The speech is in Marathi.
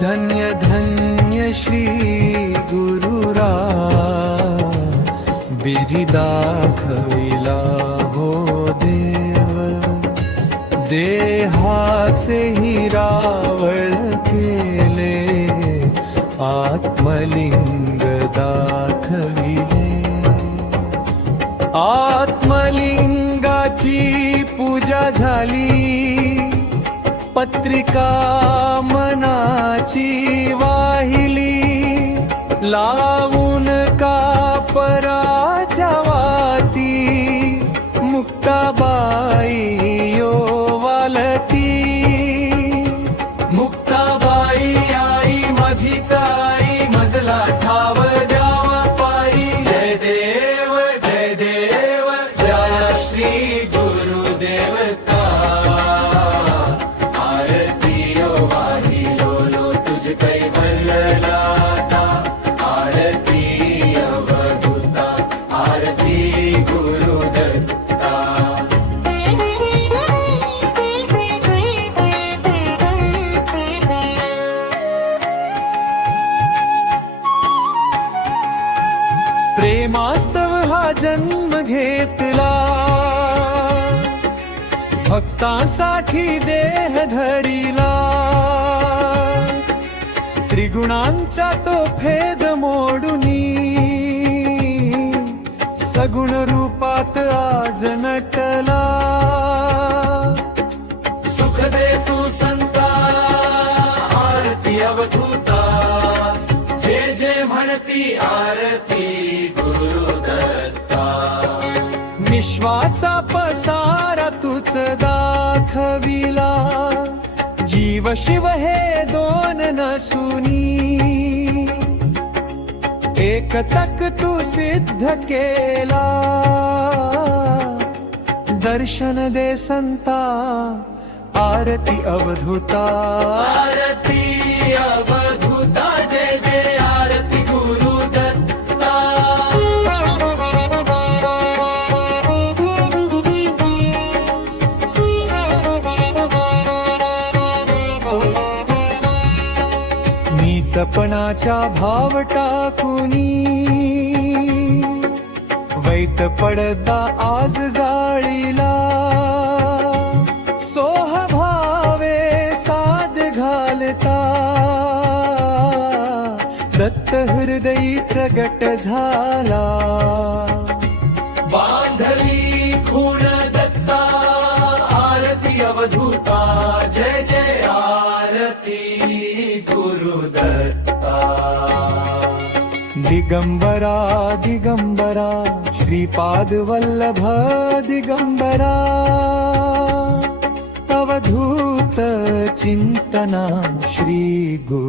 धन्य धन्य श्री गुरुरा बिरिदाखविला हो देव। देहाचे हिरावळ केले आत्मलिंग दाखविले। आत्मलिंगाची पूजा झाली। पत्रिका वाहिली लावून का परा प्रेमास्तव हा जन्म घेतला. भक्तांसाठी देह धरिला. त्रिगुणांचा तो भेद मोडुनी. सगुण रूपात आज नटला. सुख दे तू संता आरती अवधूता. जे जे म्हणती आरती विश्वाचा पसारा तुच दाखविला. जीव शिव हे दोन नसुनी. एक तक तू सिद्ध केला. दर्शन दे संता आरती अवधूता. आरती अवधूता. नीचपणाच्या भाव टाकुनी वैत पडदा आज जाळीला. सोह भावे साद घालता. दत्त हृदयी प्रगट झाला. बांधली खूण दत्ता आरती अवधूता जय जय आरती. दिगम्बरा दिगम्बरा श्रीपादवल्लभ दिगम्बरा तव धूतचिन्तना श्रीगुरुदेवदत्ता